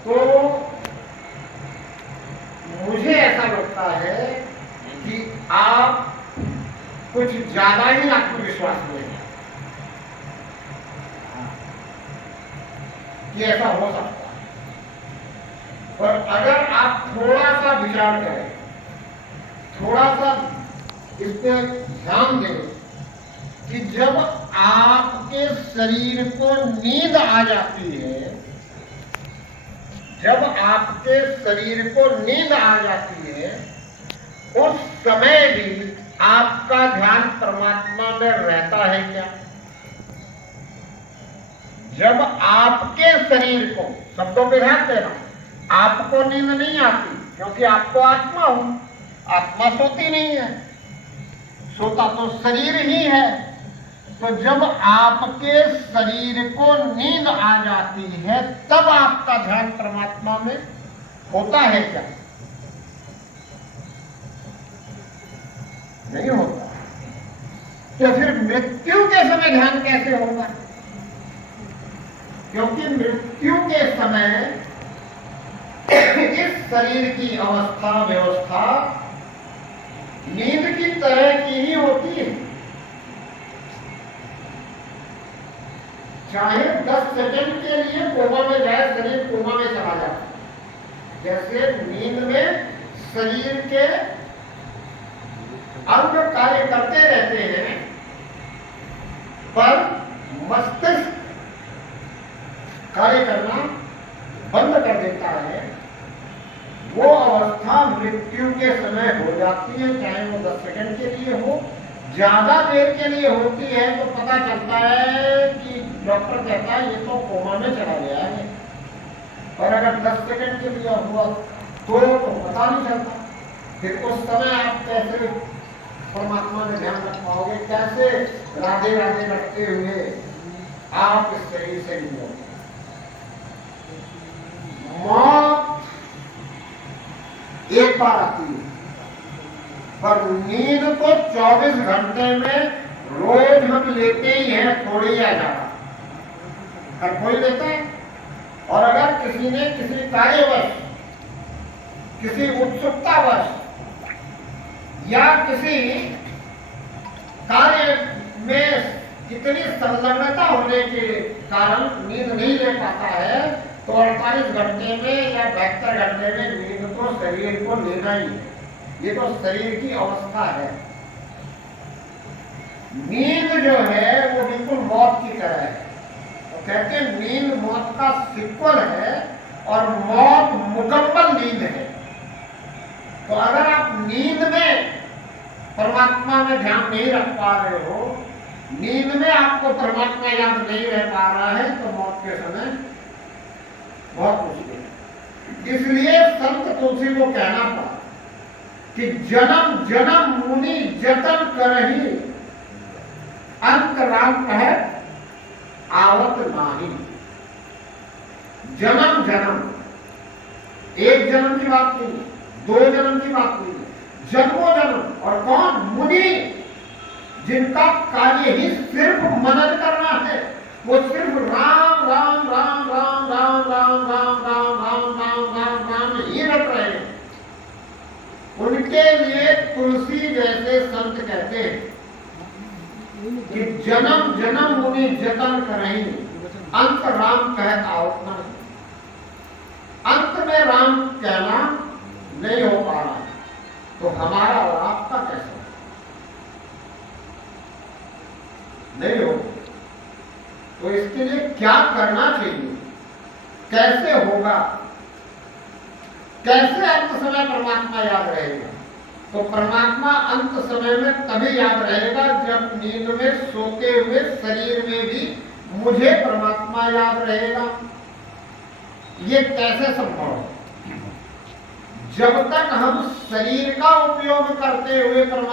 तो मुझे ऐसा लगता है कि आप कुछ ज्यादा ही आत्मविश्वास में हैं कि ऐसा हो सकता है। पर अगर आप थोड़ा सा विचार करें, थोड़ा सा इस पर ध्यान दें कि जब आपके शरीर को नींद आ जाती है, जब आपके शरीर को नींद आ जाती है, उस समय भी आपका ध्यान परमात्मा में रहता है क्या? जब आपके शरीर को, शब्दों पे ध्यान देना, आपको नींद नहीं आती क्योंकि आप तो आत्मा हो, आत्मा सोती नहीं है, सोता तो शरीर ही है। तो जब आपके शरीर को नींद आ जाती है तब आपका ध्यान परमात्मा में होता है क्या? नहीं होता। तो फिर मृत्यु के समय ध्यान कैसे होगा? क्योंकि मृत्यु के समय इस शरीर की अवस्था व्यवस्था नींद की तरह की ही होती है। चाहे 10 सेकंड के लिए कोमा में जाए, शरीर कोमा में चला जाए। जैसे नींद में शरीर के अंग कार्य करते रहते हैं पर मस्तिष्क कार्य करना बंद कर देता है, वो अवस्था मृत्यु के समय हो जाती है। चाहे वो 10 सेकंड के लिए हो, ज्यादा देर के लिए होती है तो पता चलता है कि डॉक्टर कहता है ये तो कोमा में चला गया है। और अगर 10 सेकंड के लिए हुआ तो पता नहीं चलता। फिर उस समय आप कैसे परमात्मा में ध्यान रख पाओगे? कैसे राधे राधे रखते हुए आप इस शरीर से मिलोगे? मौत एक बार आती है, पर नींद तो 24 घंटे में रोज हम लेते ही हैं, थोड़ी या ज्यादा, हर कोई लेता है। और अगर किसी ने किसी कार्यवश, किसी उत्सुकतावश या किसी कार्य में इतनी संलग्नता होने के कारण नींद नहीं ले पाता है, तो 48 घंटे में या 72 घंटे में नींद तो शरीर को लेना ही है। ये तो शरीर की अवस्था है। नींद जो है वो बिल्कुल मौत की तरह है। तो कहते हैं नींद मौत का सिक्वल है और मौत मुकम्मल नींद है। तो अगर आप नींद में परमात्मा में ध्यान नहीं रख पा रहे हो, नींद में आपको परमात्मा याद नहीं रह पा रहा है, तो मौत के समय बहुत मुश्किल है। इसलिए संत तुलसी को कहना पड़ा कि जन्म जन्म मुनि जतन करही, अंत राम कहे आवत नाही। जन्म जन्म, एक जन्म की बात नहीं, 2 जन्म की बात नहीं, जन्मों जन्म। और कौन? मुनि, जिनका कार्य ही सिर्फ मनन करना है। वो सिर्फ राम राम राम राम राम राम राम राम राम राम राम राम ही रट रहे हैं। उनके लिए तुलसी जैसे संत कहते हैं कि जन्म जन्म मुनि जतन करही, अंत राम कह आवत नहीं। अंत में राम कहना नहीं हो पा रहा है, तो हमारा और आपका कैसे नहीं हो? तो इसके लिए क्या करना चाहिए? कैसे होगा? कैसे अंत समय परमात्मा याद रहेगा? तो परमात्मा अंत समय में तभी याद रहेगा जब नींद में सोते हुए शरीर में भी मुझे परमात्मा याद रहेगा। ये कैसे संभव है? जब तक हम शरीर का उपयोग करते हुए परमात्मा